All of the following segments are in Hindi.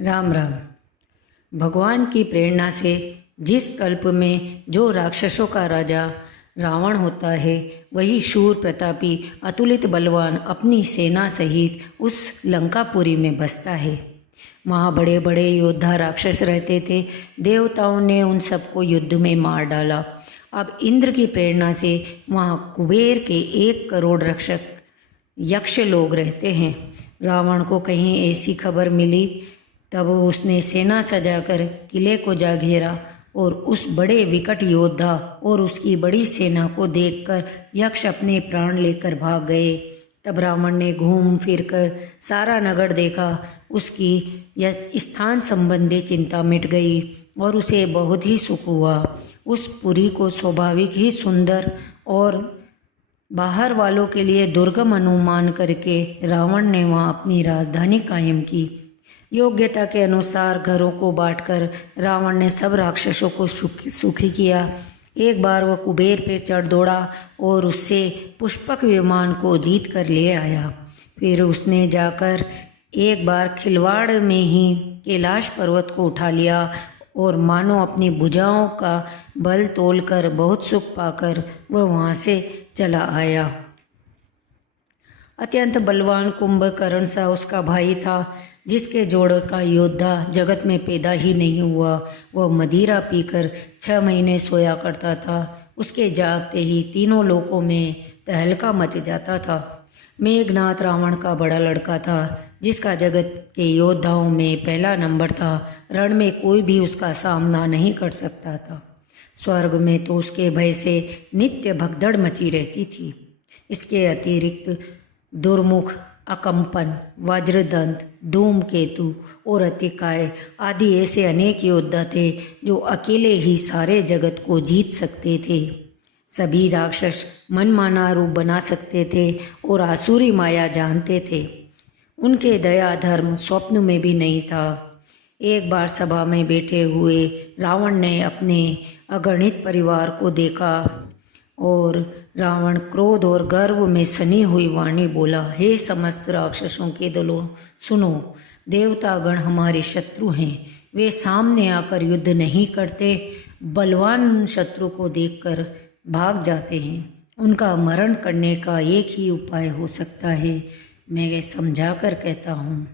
राम राम। भगवान की प्रेरणा से जिस कल्प में जो राक्षसों का राजा रावण होता है, वही शूर प्रतापी अतुलित बलवान अपनी सेना सहित उस लंकापुरी में बसता है। वहाँ बड़े बड़े योद्धा राक्षस रहते थे। देवताओं ने उन सबको युद्ध में मार डाला। अब इंद्र की प्रेरणा से वहाँ कुबेर के 1 करोड़ रक्षक यक्ष लोग रहते हैं। रावण को कहीं ऐसी खबर मिली, तब उसने सेना सजाकर किले को जा घेरा और उस बड़े विकट योद्धा और उसकी बड़ी सेना को देखकर यक्ष अपने प्राण लेकर भाग गए। तब रावण ने घूम फिर कर सारा नगर देखा। उसकी यह स्थान संबंधी चिंता मिट गई और उसे बहुत ही सुख हुआ। उस पुरी को स्वाभाविक ही सुंदर और बाहर वालों के लिए दुर्गम अनुमान करके रावण ने वहाँ अपनी राजधानी कायम की। योग्यता के अनुसार घरों को बांटकर रावण ने सब राक्षसों को सुखी किया। एक बार वह कुबेर पे चढ़ दौड़ा और उससे पुष्पक विमान को जीत कर ले आया। फिर उसने जाकर एक बार खिलवाड़ में ही कैलाश पर्वत को उठा लिया और मानो अपनी भुजाओं का बल तोलकर बहुत सुख पाकर वह वहाँ से चला आया। अत्यंत बलवान कुंभकर्ण सा उसका भाई था, जिसके जोड़ का योद्धा जगत में पैदा ही नहीं हुआ। वह मदिरा पीकर 6 महीने सोया करता था। उसके जागते ही तीनों लोकों में तहलका मच जाता था। मेघनाथ रावण का बड़ा लड़का था, जिसका जगत के योद्धाओं में पहला नंबर था। रण में कोई भी उसका सामना नहीं कर सकता था। स्वर्ग में तो उसके भय से नित्य भगदड़ मची रहती थी। इसके अतिरिक्त दुर्मुख, अकंपन, वज्रदंत, धूमकेतु और अतिकाय आदि ऐसे अनेक योद्धा थे जो अकेले ही सारे जगत को जीत सकते थे। सभी राक्षस मनमाना रूप बना सकते थे और आसुरी माया जानते थे। उनके दया धर्म स्वप्न में भी नहीं था। एक बार सभा में बैठे हुए रावण ने अपने अगणित परिवार को देखा और रावण क्रोध और गर्व में सनी हुई वाणी बोला, हे समस्त राक्षसों के दलों, सुनो, देवतागण हमारे शत्रु हैं। वे सामने आकर युद्ध नहीं करते, बलवान शत्रु को देखकर भाग जाते हैं। उनका मरण करने का एक ही उपाय हो सकता है। मैं समझा कर कहता हूँ,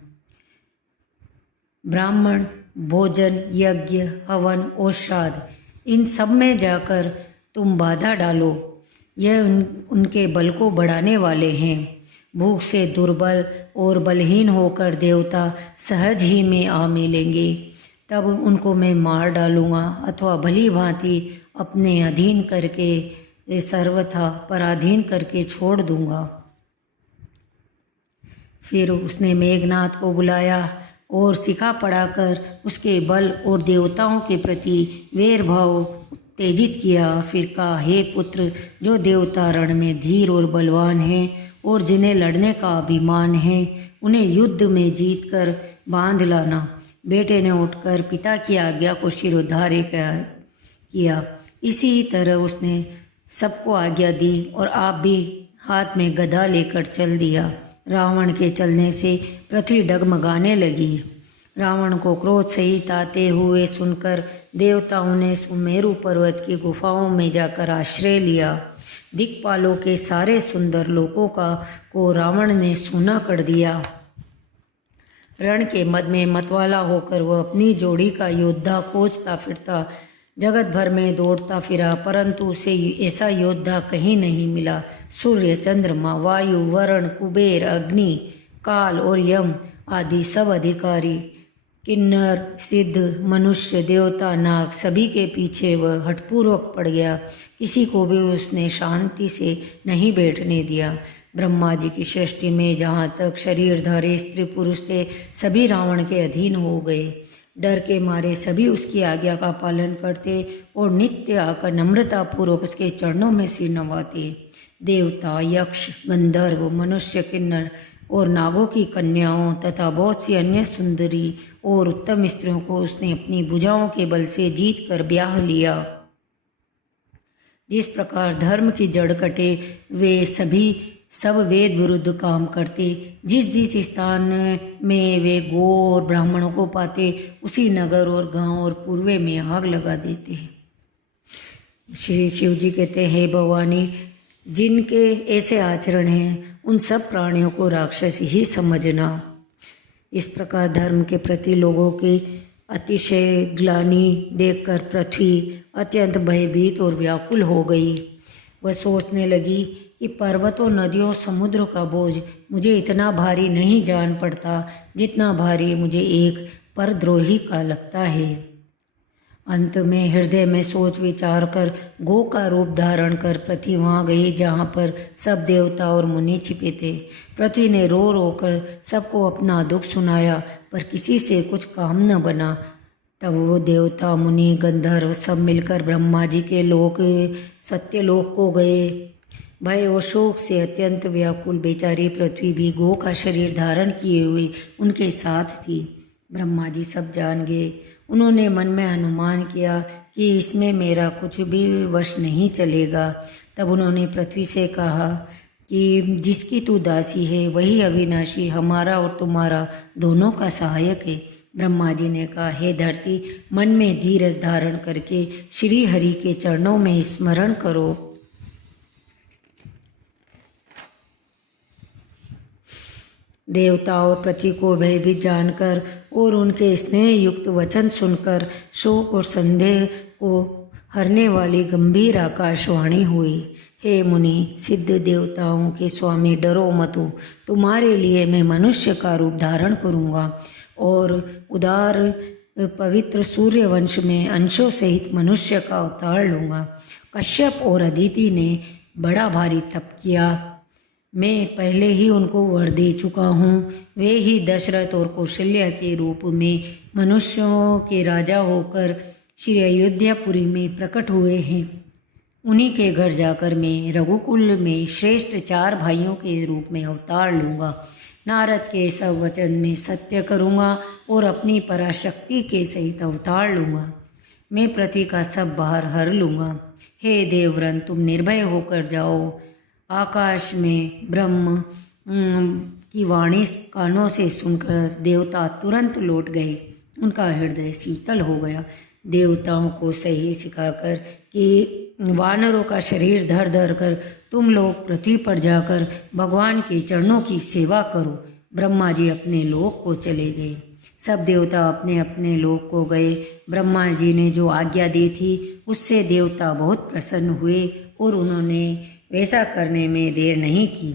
ब्राह्मण, भोजन, यज्ञ, हवन और श्राद्ध, इन सब में जाकर तुम बाधा डालो। यह उनके बल को बढ़ाने वाले हैं। भूख से दुर्बल और बलहीन होकर देवता सहज ही में आ मिलेंगे, तब उनको मैं मार डालूँगा अथवा भली भांति अपने अधीन करके सर्वथा पराधीन करके छोड़ दूँगा। फिर उसने मेघनाथ को बुलाया और सिखा पढ़ाकर उसके बल और देवताओं के प्रति वैर भाव उत्तेजित किया। फिर कहा, हे पुत्र, जो देवता रण में धीर और बलवान हैं और जिन्हें लड़ने का अभिमान है, उन्हें युद्ध में जीत कर बांध लाना। बेटे ने उठकर पिता की आज्ञा को शिरोधार्य किया। इसी तरह उसने सबको आज्ञा दी और आप भी हाथ में गदा लेकर चल दिया। रावण के चलने से पृथ्वी डगमगाने लगी। रावण को क्रोध सहित आते हुए सुनकर देवताओं ने सुमेरु पर्वत की गुफाओं में जाकर आश्रय लिया। दिक्पालों के सारे सुंदर लोकों को रावण ने सूना कर दिया। रण के मद में मतवाला होकर वह अपनी जोड़ी का योद्धा खोजता फिरता जगत भर में दौड़ता फिरा, परंतु उसे ऐसा योद्धा कहीं नहीं मिला। सूर्य, चंद्रमा, वायु, वरुण, कुबेर, अग्नि, काल और यम आदि सब अधिकारी, किन्नर, सिद्ध, मनुष्य, देवता, नाग, सभी के पीछे वह हठपूर्वक पड़ गया। किसी को भी उसने शांति से नहीं बैठने दिया। ब्रह्मा जी की सृष्टि में जहाँ तक शरीरधारी स्त्री पुरुष थे, सभी रावण के अधीन हो गए। डर के मारे सभी उसकी आज्ञा का पालन करते और नित्य आकर नम्रतापूर्वक उसके चरणों में सिर नवाते। देवता, यक्ष, गंधर्व, मनुष्य, किन्नर और नागों की कन्याओं तथा बहुत सी अन्य सुंदरी और उत्तम स्त्रियों को उसने अपनी भुजाओं के बल से जीत कर ब्याह लिया। जिस प्रकार धर्म की जड़ कटे, वे सभी सब वेद विरुद्ध काम करते। जिस जिस स्थान में वे गो और ब्राह्मणों को पाते उसी नगर और गांव और पूर्वे में आग लगा देते। श्री शिव जी कहते हैं, हे भवानी, जिनके ऐसे आचरण हैं उन सब प्राणियों को राक्षस ही समझना। इस प्रकार धर्म के प्रति लोगों की अतिशय ग्लानि देखकर पृथ्वी अत्यंत भयभीत और व्याकुल हो गई। वह सोचने लगी कि पर्वतों, नदियों, समुद्र का बोझ मुझे इतना भारी नहीं जान पड़ता जितना भारी मुझे एक परद्रोही का लगता है। अंत में हृदय में सोच विचार कर गो का रूप धारण कर पृथ्वी वहाँ गई जहाँ पर सब देवता और मुनि छिपे थे। पृथ्वी ने रो रो कर सबको अपना दुख सुनाया, पर किसी से कुछ काम न बना। तब वो देवता, मुनि, गंधर्व सब मिलकर ब्रह्मा जी के लोक सत्यलोक को गए। भय और शोक से अत्यंत व्याकुल बेचारी पृथ्वी भी गो का शरीर धारण किए हुए उनके साथ थी। ब्रह्मा जी सब जान गए। उन्होंने मन में अनुमान किया कि इसमें मेरा कुछ भी वश नहीं चलेगा। तब उन्होंने पृथ्वी से कहा कि जिसकी तू दासी है वही अविनाशी हमारा और तुम्हारा दोनों का सहायक है। ब्रह्मा जी ने कहा, हे धरती, मन में धीरज धारण करके श्री हरि के चरणों में स्मरण करो। देवताओं पृथ्वी को भयभीत जानकर और उनके स्नेह युक्त वचन सुनकर शोक और संदेह को हरने वाली गंभीर आकाशवाणी हुई। हे मुनि, सिद्ध देवताओं के स्वामी, डरो मत। तुम्हारे लिए मैं मनुष्य का रूप धारण करूँगा और उदार पवित्र सूर्यवंश में अंशों सहित मनुष्य का अवतार लूँगा। कश्यप और अदिति ने बड़ा भारी तप किया। मैं पहले ही उनको वर दे चुका हूँ। वे ही दशरथ और कौशल्या के रूप में मनुष्यों के राजा होकर श्री अयोध्यापुरी में प्रकट हुए हैं। उन्हीं के घर जाकर मैं रघुकुल में श्रेष्ठ 4 भाइयों के रूप में अवतार लूँगा। नारद के सब वचन में सत्य करूँगा और अपनी पराशक्ति के सहित अवतार लूँगा। मैं पृथ्वी का सब भार हर लूँगा। हे देवव्रत, तुम निर्भय होकर जाओ। आकाश में ब्रह्म की वाणी कानों से सुनकर देवता तुरंत लौट गए। उनका हृदय शीतल हो गया। देवताओं को सही सिखाकर कि वानरों का शरीर धर धर कर तुम लोग पृथ्वी पर जाकर भगवान के चरणों की सेवा करो। ब्रह्मा जी अपने लोक को चले गए। सब देवता अपने अपने लोक को गए। ब्रह्मा जी ने जो आज्ञा दी थी उससे देवता बहुत प्रसन्न हुए और उन्होंने वैसा करने में देर नहीं की।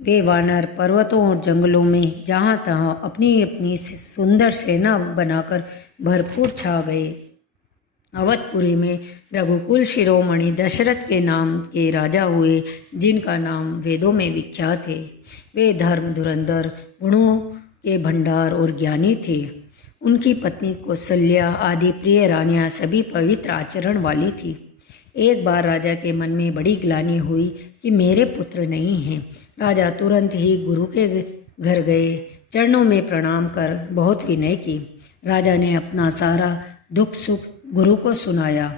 वे वानर पर्वतों और जंगलों में जहाँ तहाँ अपनी अपनी सुंदर सेना बनाकर भरपूर छा गए। अवधपुरी में रघुकुल शिरोमणि दशरथ के नाम के राजा हुए, जिनका नाम वेदों में विख्यात है। वे धर्म धुरंधर, गुणों के भंडार और ज्ञानी थे। उनकी पत्नी कौशल्या आदि प्रिय रानियां सभी पवित्र आचरण वाली थी। एक बार राजा के मन में बड़ी ग्लानि हुई कि मेरे पुत्र नहीं हैं। राजा तुरंत ही गुरु के घर गए। चरणों में प्रणाम कर बहुत विनय की। राजा ने अपना सारा दुख सुख गुरु को सुनाया।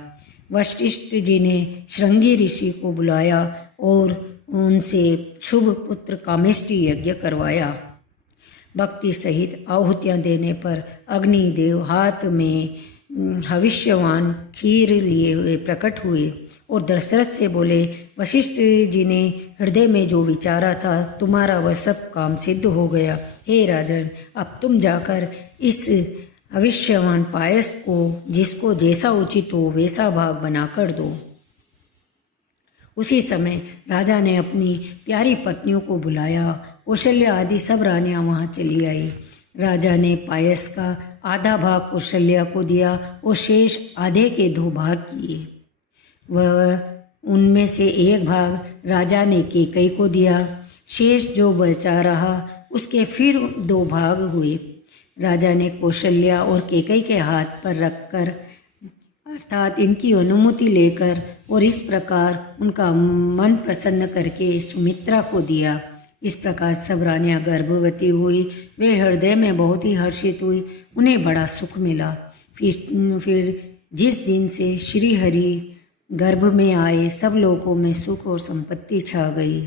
वशिष्ठ जी ने श्रृंगी ऋषि को बुलाया और उनसे शुभ पुत्र कामेष्टि यज्ञ करवाया। भक्ति सहित आहुतियाँ देने पर अग्निदेव हाथ में भविष्यवान खीर लिए हुए प्रकट हुए और दशरथ से बोले, वशिष्ठ जी ने हृदय में जो विचारा था तुम्हारा वह सब काम सिद्ध हो गया। हे राजन, अब तुम जाकर इस भविष्यवान पायस को जिसको जैसा उचित हो वैसा भाग बनाकर दो। उसी समय राजा ने अपनी प्यारी पत्नियों को बुलाया। कौशल्या आदि सब रानियां वहां चली आई। राजा ने पायस का आधा भाग कौशल्या को दिया और शेष आधे के 2 भाग किए। वह उनमें से एक भाग राजा ने कैकेयी को दिया। शेष जो बचा रहा उसके फिर 2 भाग हुए। राजा ने कौशल्या और कैकेयी के हाथ पर रखकर अर्थात इनकी अनुमति लेकर और इस प्रकार उनका मन प्रसन्न करके सुमित्रा को दिया। इस प्रकार सब रानियां गर्भवती हुई। वे हृदय में बहुत ही हर्षित हुई। उन्हें बड़ा सुख मिला। फिर जिस दिन से श्री हरि गर्भ में आए सब लोगों में सुख और संपत्ति छा गई।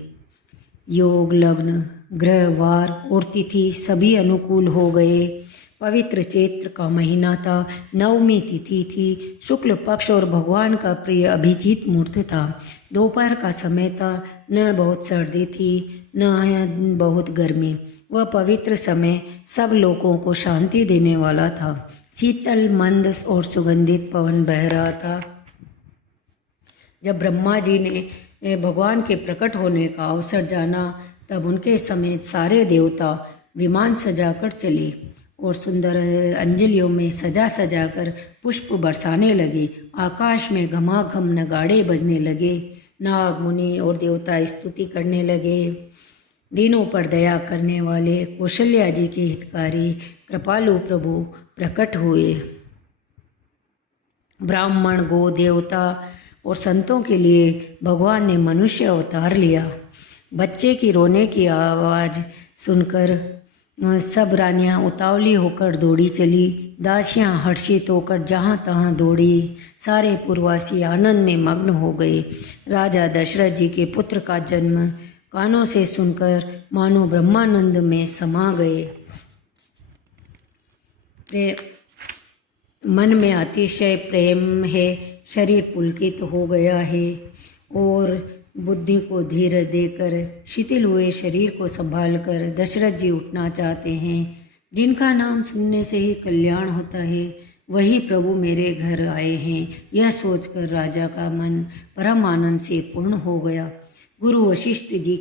योग, लग्न, ग्रह, वार और तिथि सभी अनुकूल हो गए। पवित्र चैत्र का महीना था। नवमी तिथि थी। शुक्ल पक्ष और भगवान का प्रिय अभिजीत मुहूर्त था। दोपहर का समय था। न बहुत सर्दी थी न बहुत गर्मी। वह पवित्र समय सब लोगों को शांति देने वाला था। शीतल, मंद और सुगंधित पवन बह रहा था। जब ब्रह्मा जी ने भगवान के प्रकट होने का अवसर जाना, तब उनके समेत सारे देवता विमान सजाकर चले और सुंदर अंजलियों में सजा सजाकर पुष्प बरसाने लगे। आकाश में घमाघम नगाड़े बजने लगे। नाग, मुनि और देवता स्तुति करने लगे। दीनों पर दया करने वाले कौशल्या जी के हितकारी कृपालु प्रभु प्रकट हुए। ब्राह्मण, गो, देवता और संतों के लिए भगवान ने मनुष्य अवतार लिया। बच्चे की रोने की आवाज़ सुनकर सब रानियां उतावली होकर दौड़ी चली। दासियां हर्षित होकर जहां तहां दौड़ी। सारे पुरवासी आनंद में मग्न हो गए। राजा दशरथ जी के पुत्र का जन्म कानों से सुनकर मानो ब्रह्मानंद में समा गए। मन में अतिशय प्रेम है, शरीर पुलकित हो गया है और बुद्धि को धीरज देकर शिथिल हुए शरीर को संभालकर दशरथ जी उठना चाहते हैं। जिनका नाम सुनने से ही कल्याण होता है, वही प्रभु मेरे घर आए हैं। यह सोचकर राजा का मन परम आनंद से पूर्ण हो गया। गुरु वशिष्ठ जी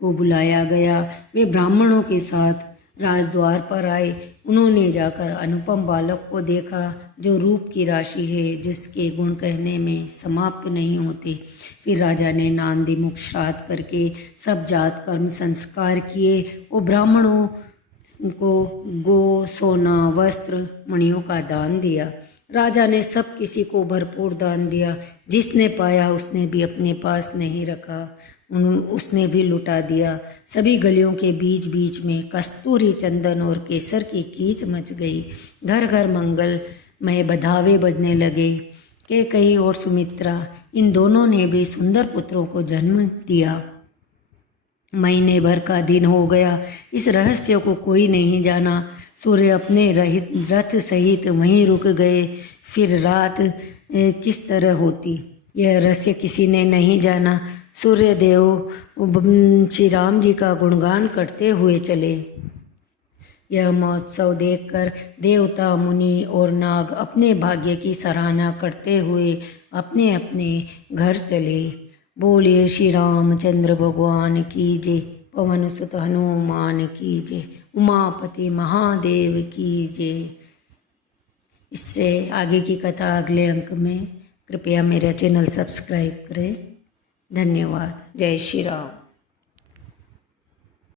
को बुलाया गया। वे ब्राह्मणों के साथ राजद्वार पर आए। उन्होंने जाकर अनुपम बालक को देखा, जो रूप की राशि है, जिसके गुण कहने में समाप्त नहीं होते। फिर राजा ने नांदी मुख श्राद्ध करके सब जात कर्म संस्कार किए और ब्राह्मणों को गो, सोना, वस्त्र, मणियों का दान दिया। राजा ने सब किसी को भरपूर दान दिया। जिसने पाया उसने भी अपने पास नहीं रखा, उसने भी लुटा दिया। सभी गलियों के बीच बीच में कस्तूरी, चंदन और केसर की कीच मच गई। घर घर मंगल में बधावे बजने लगे। कैकेयी और सुमित्रा, इन दोनों ने भी सुंदर पुत्रों को जन्म दिया। महीने भर का दिन हो गया। इस रहस्य को कोई नहीं जाना। सूर्य अपने रथ सहित वहीं रुक गए। फिर रात किस तरह होती, यह रहस्य किसी ने नहीं जाना। सूर्य देव श्री राम जी का गुणगान करते हुए चले। यह महोत्सव देखकर देवता, मुनि और नाग अपने भाग्य की सराहना करते हुए अपने अपने घर चले। बोलिए श्री रामचंद्र भगवान की जय। पवन सुत हनुमान की जय। उमापति महादेव की जय। इससे आगे की कथा अगले अंक में। कृपया मेरा चैनल सब्सक्राइब करें। धन्यवाद। जय श्री राम।